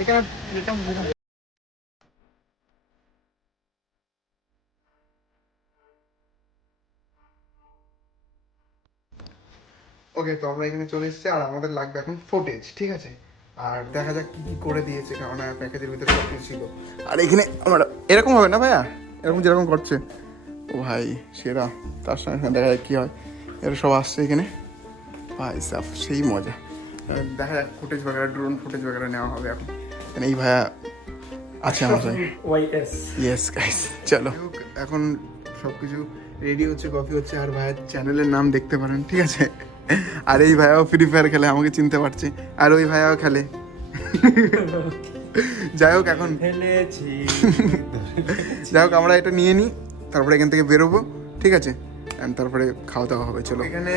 এখানে যেতাম যেতাম। ওকে তো আমরা এখানে চলে এসেছি, আর আমাদের লাগবে এখন ফুটেজ ঠিক আছে? আর দেখা যাক কি করে দিয়েছে, কারণ প্যাকেজের ভিতরে সব কিছু ছিল। আর এখানে আমরা, এরকম হবে না ভাইয়া? এরকম যেরকম করছে। ও ভাই, সেরা। তার সঙ্গে দেখা যাক কি হয়। এরা সব আসছে এখানে। ভাই সাফ সেই মজা। দেখা যাক ফুটেজ বাগেরা ড্রোন ফুটেজ বাগেরা নেওয়া হবে এখন। মানে এই ভাইয়া আছে আমার সঙ্গে ওয়াইএস ইয়েস গাইস চলো। এখন সব কিছু রেডি হচ্ছে কফি হচ্ছে আর ভাইয়ের চ্যানেলের নাম দেখতে পারেন ঠিক আছে? আর এই ভাইয়াও ফ্রি ফায়ার খেলে আমাকে চিনতে পারছে। আর ওই ভাইয়াও খেলে। যাই হোক এখন যাই হোক আমরা এটা নিয়ে নিই তারপরে এখান থেকে বেরোবো ঠিক আছে? তারপরে খাওয়া দাওয়া হবে চলো। এখানে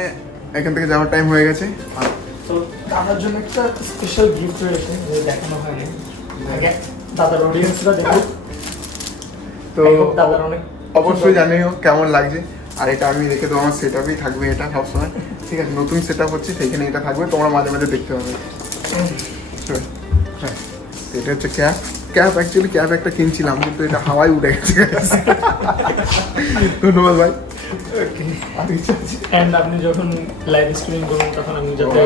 এখান থেকে যাওয়ার টাইম হয়ে গেছে। আর তো দাদার জন্য একটা স্পেশাল গিফট রয়েছে দেখানো হয়নি। আগে দাদার অডিয়েন্সরা দেখুক। তো দাদার অনেক অবশ্যই জানিও কেমন লাগছে। আর এটা আমি রেখে দেবো আমার সেট আপেই থাকবে এটা সবসময়। ঠিক আছে নতুন সেট আপ হচ্ছে সেইখানে এটা থাকবে তোমরা মাঝে মাঝে দেখতে পাবে। হ্যাঁ এটা হচ্ছে ক্যাপ। ক্যাপ অ্যাকচুয়ালি ক্যাপ একটা কিনছিলাম কিন্তু এটা হাওয়ায় উঠে গেছে। ধন্যবাদ ভাই। অ্যান্ড আপনি যখন লাইভ স্ট্রিমিং করুন তখন আপনি যাতে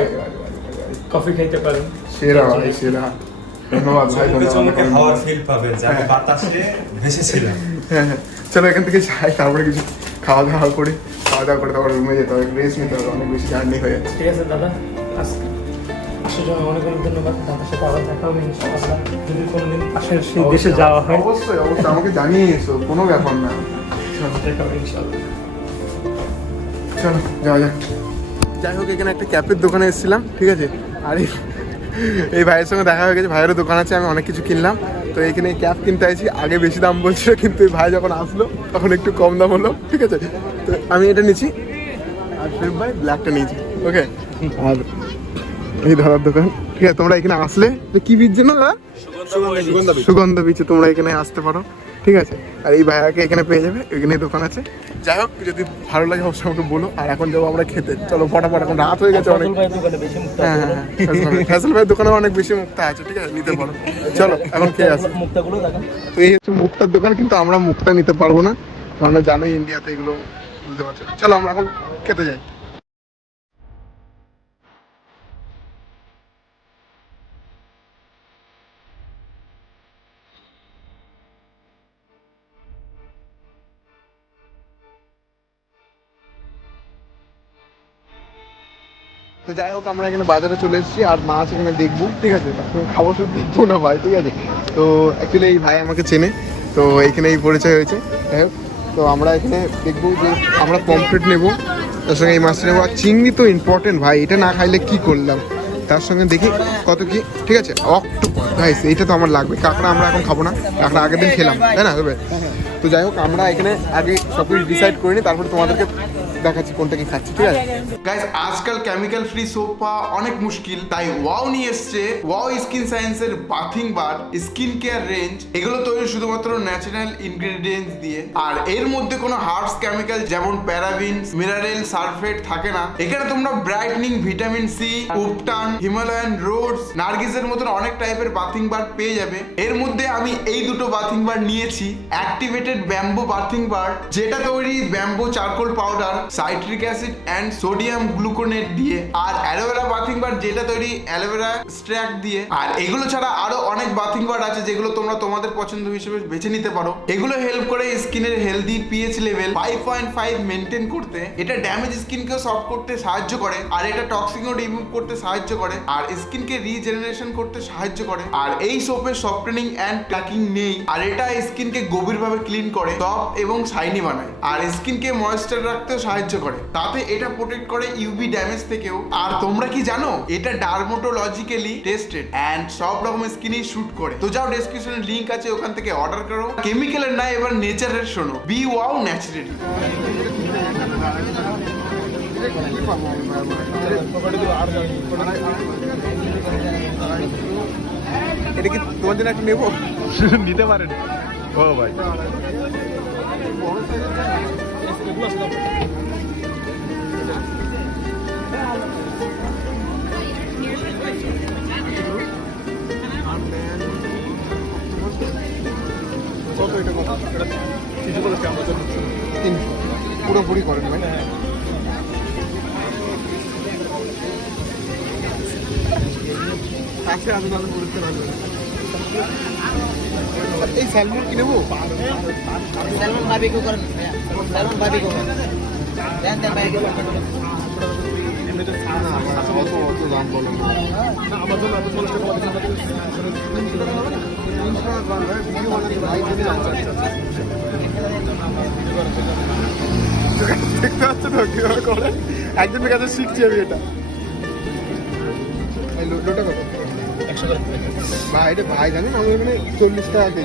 কফি খাইতে পারেন। সেরা ভাই সেরা। ধন্যবাদ ভাই চমকে চমকে ধন্যবাদ হাওয়ার ফিল পাবেন যে আমি বাতাসে ভেসেছিলাম হ্যাঁ হ্যাঁ। চলো এখান থেকে যাই তারপরে কিছু খাওয়া দাওয়া করে। খাওয়া দাওয়া করে তারপর রুমে যেতে হবে। রেস্ট নিতে হবে অনেক বেশি জার্নি হয়ে যাচ্ছে। ঠিক আছে দাদা। আজকে আসার জন্য অনেক অনেক ধন্যবাদ। দাদার সাথে আবার দেখা হবে ইনশাআল্লাহ। যদি কোনোদিন পাশের সেই দেশে যাওয়া হয়। অবশ্যই অবশ্যই। আমাকে জানিয়ে এসো কোনো ব্যাপার না। দেখা হবে ইনশাআল্লাহ। চলো যাওয়া যাক। যাই হোক এখানে একটা ক্যাপের দোকানে এসেছিলাম ঠিক আছে? আর এই- এই ভাইয়ের সঙ্গে দেখা হয়ে গেছে ভাইয়েরও দোকান আছে আমি অনেক কিছু কিনলাম। তো এখানে ক্যাপ কিনতে আইছি আগে বেশি দাম বলছিল কিন্তু এই ভাই যখন আসলো তখন একটু কম দাম হলো ঠিক আছে? তো আমি এটা নিচ্ছি আর ফির ভাই ব্ল্যাকটা নিয়েছি ওকে? আর এই ধরার দোকান ঠিক আছে? তোমরা এখানে আসলে তো কি বীজ না? সুগন্ধ বীজে তোমরা এখানে আসতে পারো। ঠিক আছে? আর এই ভাইয়াকে এখানে পেয়ে যাবে এখানে দোকান আছে। যাই হোক যদি ভালো লাগে অবশ্যই আমাকে বলো। আর এখন যাব আমরা খেতে। চলো ফটাফট এখন রাত হয়ে গেছে অনেক। হ্যাঁ হ্যাঁ হ্যাঁ। ফ্যাসল ভাইয়ের দোকানে অনেক বেশি মুক্তা আছে ঠিক আছে? নিতে পারো। চলো এখন খেয়ে আসি। মুক্তাগুলো তো এই হচ্ছে মুক্তার দোকান কিন্তু আমরা মুক্তা নিতে পারব না। কারণ জানোই ইন্ডিয়াতে এগুলো বুঝতে পারছ চলো আমরা এখন খেতে যাই। তো যাই হোক, আমরা এখানে বাজারে চলে এসেছি আর মাছ এখানে দেখব, ঠিক আছে? খাব শুধু দেখব না ভাই, ঠিক আছে? তো অ্যাকচুয়ালি এই ভাই আমাকে চেনে, তো এখানে এই পরিচয় হয়েছে। যাই হোক, তো আমরা এখানে দেখব যে আমরা পমফ্রেট নেব, তার সঙ্গে এই মাছটা নেব। আর চিংড়ি তো ইম্পর্টেন্ট ভাই, এটা না খাইলে কি করলাম? তার সঙ্গে দেখি কত কি, ঠিক আছে? অক্টোপাস ভাই এইটা তো আমার লাগবে। কাঁকড়া আমরা এখন খাব না, কাঁকড়া আগের দিন খেলাম, তাই না? তো যাই হোক, আমরা এখানে আগে সব কিছু ডিসাইড করে নিই, তারপরে তোমাদেরকে দেখাচ্ছি কোনটা কি খাচ্ছি, ঠিক আছে? গাইস আজকাল কেমিক্যাল ফ্রি সোপ পাওয়া অনেক মুশকিল, তাই ওয়াও নিয়ে এসছে। ওয়াও স্কিন সায়েন্সের bathing bar skin care range এগুলো তৈরি শুধুমাত্র ন্যাচারাল ইনগ্রেডিয়েন্টস দিয়ে। আর এর মধ্যে কোনো হার্বস কেমিক্যাল যেমন প্যারাবিন মিনারেল সালফেট থাকে না। এখানে তোমরা brightening vitamin C উপটান Himalayan Rhodes নার্গিসের মতন অনেক টাইপের বাথিং বার পেয়ে যাবে। এর মধ্যে আমি এই দুটো বাথিং বার নিয়েছি অ্যাক্টিভেটেড ব্যাম্বো বাথিং বার যেটা তৈরি bamboo charcoal powder citric acid and sodium gluconate দিয়ে আর অ্যালোভেরা বাথিং বার যেটা তৈরি অ্যালোভেরা স্ট্র্যাক দিয়ে। আর এগুলো ছাড়া আরও অনেক বাথিং বার আছে যেগুলো তোমরা তোমাদের পছন্দ হিসেবে বেছে নিতে পারো। এগুলো হেল্প করে স্কিনের healthy pH level five point five maintain করতে। এটা ড্যামেজ স্কিনকেও সফট করতে সাহায্য করে আর এটা টক্সিনও রিমুভ করতে সাহায্য করে আর স্কিনকে রিজেনারেশন করতে সাহায্য করে। আর এই সোপের সফটেনিং অ্যান্ড প্যাকিং নেই। আর এটা স্কিনকে গভীরভাবে ক্লিন করে সফট এবং শাইনি বানায়। আর স্কিনকে ময়েশ্চার রাখতেও সাহায্য করে। তাতে এটা প্রোটেক্ট করে ইউভি ড্যামেজ থেকেও। আর তোমরা কি জানো? এটা ডার্মোটোলজিক্যালি টেস্টেড অ্যান্ড সব রকম স্কিনই শুট করে। তো যাও ডেসক্রিপশনে লিংক আছে ওখান থেকে অর্ডার করো। কেমিক্যালের না এবার নেচারের শোনো। বি ওয়াও ন্যাচারালি এটা কি তোমার জন্য একটা নেব? নিতে পারেন। ও ভাই। পুরোপুরি করেন ভাই এই স্যালমন কি নেব স্যালমন ভাবি কেউ করেন স্যালমন ভাবি কেউ করেন আমার জন্য দেখতে পাচ্ছ তো কীভাবে করে একজনের কাছে শিখছি আমি এটা লোটা কত ভাই এটা ভাই জানেন আমাদের এখানে চল্লিশ টাকা। টাকা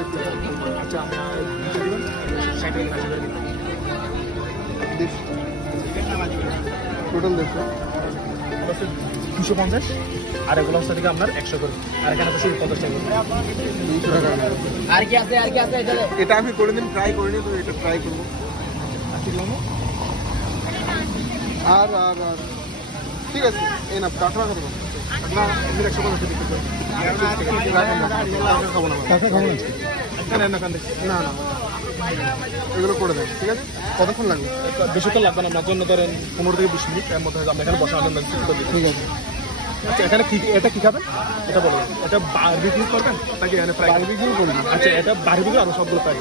একটু টোটাল দেড়শো দুশো পঞ্চাশ আর এগুলো হচ্ছে থেকে আপনার একশো করে। আর এখানে হচ্ছে পঞ্চাশ টাকা দুশো টাকা আর কি আছে আর কি আছে এটা আমি করে দিন ট্রাই করিনি তো এটা ট্রাই করব। আর আর আর ঠিক আছে এই না কাঁকড়া খাব। না আমি একশো পঞ্চাশ টাকা খাব না। খাব না না না। এগুলো করে দেন ঠিক আছে? কতক্ষণ লাগবে? বেশি তো লাগবে না আপনার জন্য ধরেন পনেরো থেকে বিশ মিনিট এর মধ্যে আপনি এখানে বসানোর জন্য ঠিক আছে। আচ্ছা এখানে কি এটা কি খাবেন? এটা বলুন এটা বারবিকিউ করবেন? নাকি এখানে ফ্রাই বারবিকিউ করব। আচ্ছা এটা বারবিকিউ আর সবগুলো ফ্রাই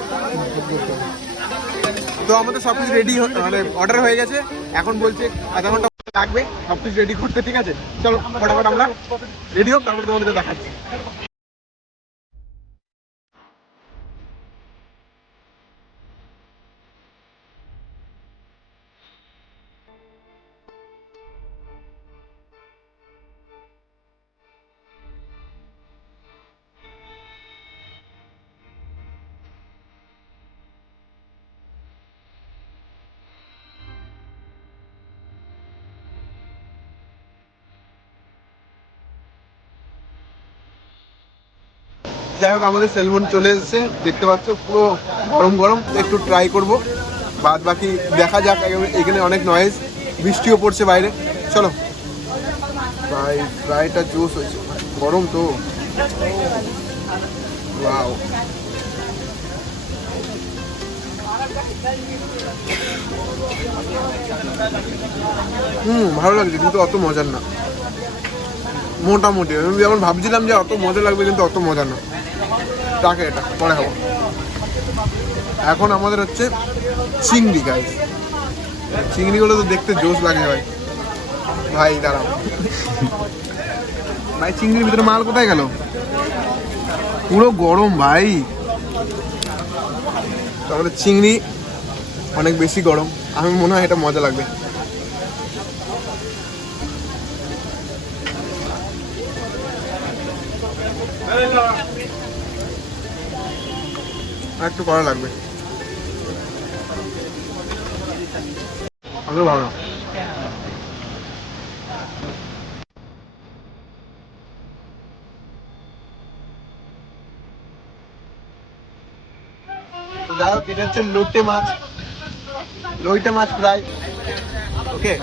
তো আমাদের সব কিছু রেডি মানে অর্ডার হয়ে গেছে। এখন বলছে আধা ঘণ্টা লাগবে সব কিছু রেডি করতে ঠিক আছে? চলো ফটাফট আমরা রেডি হোক তারপর তোমাদের দেখাচ্ছি। যাই হোক, আমাদের সেলমন চলে এসেছে। দেখতে পাচ্ছ, পুরো গরম গরম। একটু ট্রাই করব। বাদ বাকি দেখা যাক এখানে- অনেক নয়েজ বৃষ্টিও পড়ছে বাইরে। চলো। ফ্রাই ফ্রাইটা জুস হয়েছে। গরম তো। হুম, ভালো লাগছে, কিন্তু অত মজার না। মোটামুটি। আমি যেমন ভাবছিলাম যে অত মজা লাগবে, কিন্তু অত মজা না। টাকে এটা, পরে হব এখন আমাদের হচ্ছে চিংড়ি গাই চিংড়িগুলো তো দেখতে জোশ লাগে, ভাই। ভাই, দাঁড়াও। ভাই, চিংড়ির ভিতরে মাল কোথায় গেল? পুরো গরম, ভাই। তো আমাদের চিংড়ি অনেক বেশি গরম। আমি মনে হয় এটা মজা লাগবে। একটু করা লাগবে। আরও ভালো। যাই হোক, এটা হচ্ছে লোটে মাছ। লইটে মাছ ফ্রাই ওকে।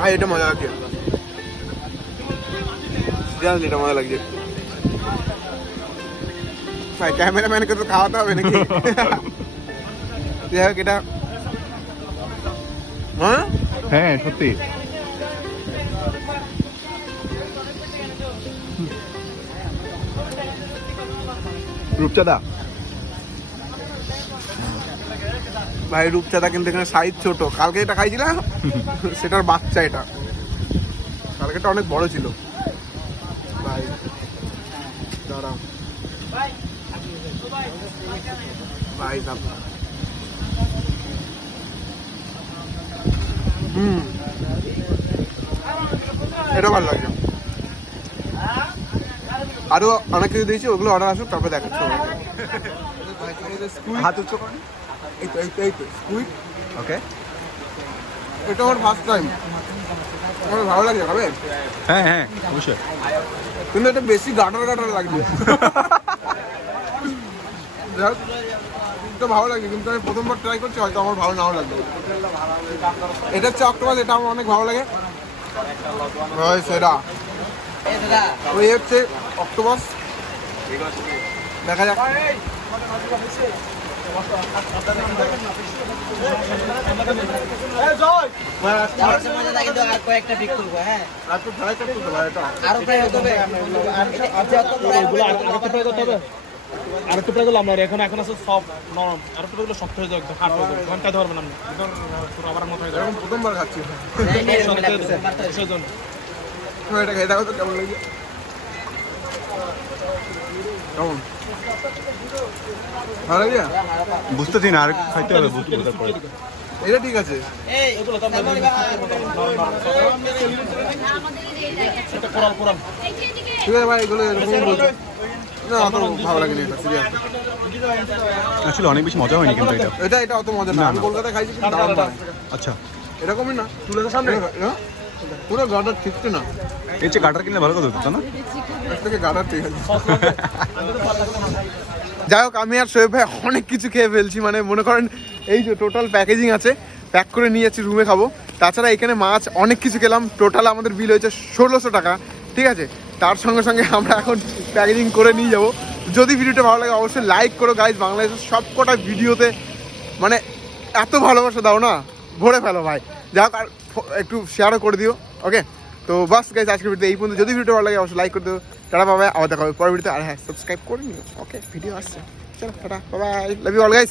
ভাই এটা মজা লাগছে। জানি এটা মজা লাগছে। ভাই ক্যামেরাম্যানকে তো খাওয়াতে হবে নাকি? যাই হোক, এটা হ্যাঁ? হ্যাঁ সত্যি। রূপচাঁদা। ভাই রূপচাঁদা কিন্তু এখানে সাইজ ছোট। কালকে এটা খাইছিলাম সেটার বাচ্চা এটা। কালকেটা অনেক বড় ছিল। ভাই দাঁড়াও। ভাই দাম হুম। এটা ভালো লাগছে। আরও অনেক কিছু দিয়েছি ওগুলো অর্ডার আসুক তারপরে দেখাচ্ছি। হাত উচ্চ এই তো এই তো এই তো স্কুইড ওকে এটা আমার ফার্স্ট টাইম আমার ভালো লাগে খাবে হ্যাঁ হ্যাঁ অবশ্যই। কিন্তু এটা বেশি গাটার গাটার লাগবে। তো ভালো লাগে কিন্তু আমি প্রথমবার ট্রাই করছি হয়তো আমার ভালো নাও লাগবে। এটা হচ্ছে অক্টোপাস এটা আমার অনেক ভালো লাগে। সেটা ওই হচ্ছে অক্টোপাস দেখা যাক। আর হ্যাঁ আর আরও প্রায় না এখন এখন আছে সফট নরম আরেকটা প্রায় শক্ত হয়ে যাবে একদম হার্ড হয়ে ঘণ্টা ধরবে না আবার মতো হয়ে যাবে প্রথমবার খাচ্ছি। সেজন্য খেয়ে দেখো তো কেমন লাগে কেমন? ভালো বুঝতেছি না আর খাইতে হবে বুঝতে বুঝতে পরে। এটা ঠিক আছে। ঠিক আছে ভাই এগুলো এরকম বলছে না অত ভালো লাগেনি এটা সিরিয়াস আসলে অনেক বেশি মজা হয়নি কিন্তু এটা। এটা এটা অত মজা না। আমি কলকাতায় খাইছি কিন্তু দারুণ আচ্ছা। এরকমই না। তুলে তো সামনে। পুরো গাডার ঠিকছে না। এর চেয়ে কাটার কিনলে ভালো কথা হতো না? থেকে গাডার ঠিক আছে। যাই হোক আমি আর শোয়েব ভাই অনেক কিছু খেয়ে ফেলছি মানে মনে করেন এই যে টোটাল প্যাকেজিং আছে প্যাক করে নিয়ে যাচ্ছি রুমে খাব। তাছাড়া এখানে মাছ অনেক কিছু খেলাম টোটাল আমাদের বিল হয়েছে ষোলোশো টাকা ঠিক আছে? তার সঙ্গে সঙ্গে আমরা এখন প্যাকেজিং করে নিয়ে যাব। যদি ভিডিওটা ভালো লাগে অবশ্যই লাইক করো গাইজ বাংলাদেশের সব কটা ভিডিওতে মানে এত ভালোবাসা দাও না? ভরে ফেলো ভাই। যা হোক আর একটু শেয়ারও করে দিও ওকে তো বাস গাইজ আজকের ভিডিও এই পর্যন্ত। যদি ভিডিও ভালো লাগে, অবশ্যই লাইক করে দিও। টাটা পাবে আবার দেখা হবে পরের ভিডিওতে আর হ্যাঁ সাবস্ক্রাইব করে নিও ওকে ভিডিও আসছে। চলো, tata bye love you all guys